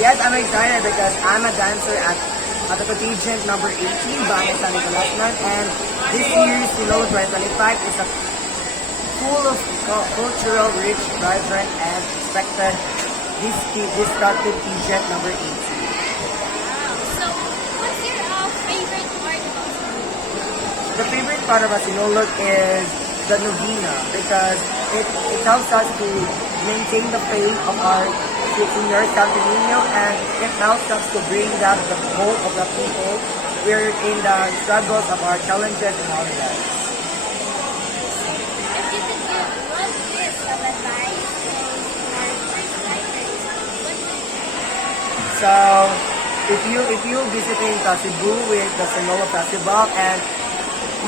Yes, I'm excited because I'm a dancer at the contingent number 18, Bangay San Nicolasman, and this year's Sinolo 2025 is a full of cultural, rich, vibrant, and expected this contingent number 18. So, what's your favorite part about Sinulog? The favorite part of a Sinulog is the novena because it helps us to maintain the faith of our Senior Santo Niño, and it helps us to bring down the hope of the people. We're in the struggles of our challenges in our lives. If you could give one piece of advice to our first timers, what would it be? So, if you visiting the Cebu with the Sinolo Festival, and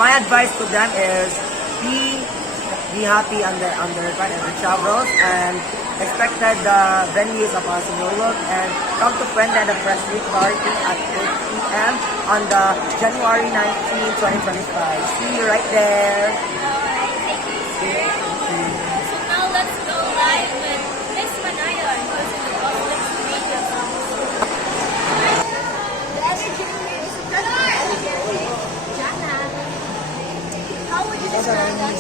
my advice to them is be happy on the travels and expected the venues of our Sinulog, and come to Fuente the Press Week Party at 8 p.m. on the January 19, 2025. See you right there. Alright, thank you, sir. So now let's go live with Miss Manayon, who's in the Gospel Radio Song. The energy is Jana. How would you describe that?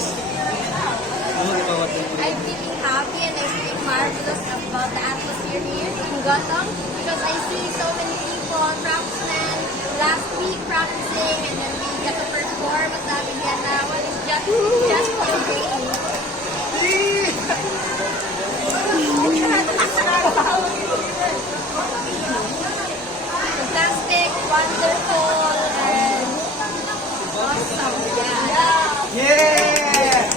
I'm feeling happy and I feel marvelous about the atmosphere here in Gotham because I see so many people, craftsmen, last week practicing, and then we get to perform at the Viviana. Well, it's just so great. Fantastic, wonderful, and awesome. Yeah. Yeah!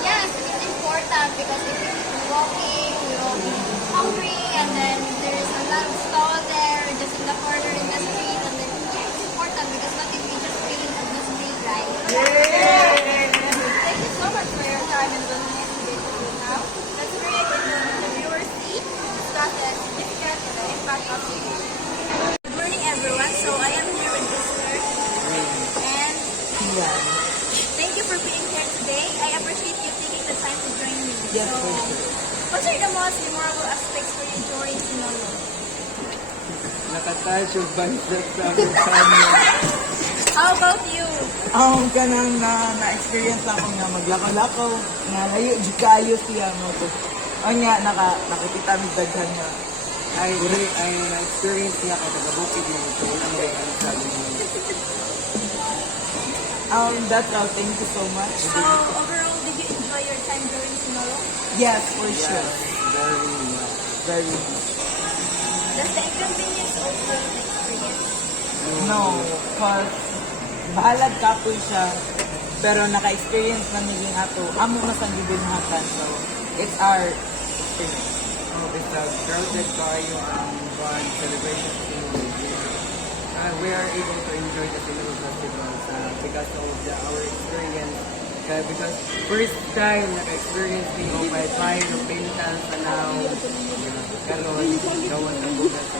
Yes, it's important because if you're walking, you'll be hungry, and then there's a lot of stall there, just in the corner in the street, and then yeah, it's important because not if you just feel on the street, right? Thank you so much for your time and willingness to be with me now. Let's bring the viewers seat, discuss the significance and the impact of music. Good morning, everyone. So I am here with Listener, and thank you for being here today. I appreciate you taking the time to join me. Yes, So, for sure. what are the most memorable aspects for you during Sinolo? Nakatouch yung bicep sa aming family. How about you? Kanang na-experience lang ko nga maglakaw-lakaw, nga layo, di kayo siya mo to. O nga, nakikita mi daghan nga. Ay na-experience niya kay taga-bukid mo ito. Ang may ano sabi mo. That's all. Thank you so much. So, overall, did you enjoy your time during Sinolo? Yes, for sure. Very much. Very much. Does the inconvenience also the experience? No, cause bahalad ka po siya, pero naka-experience na naging ato. Amo na sa gibinhatan, so it's our experience. Oh, basta crowded tayo ang one celebration sa Sinulog. We are able to enjoy the Sinulog Festival because of our experience. Because first time naka-experience ni Opay Pai ng Pintas na now karon gawan ang bukas sa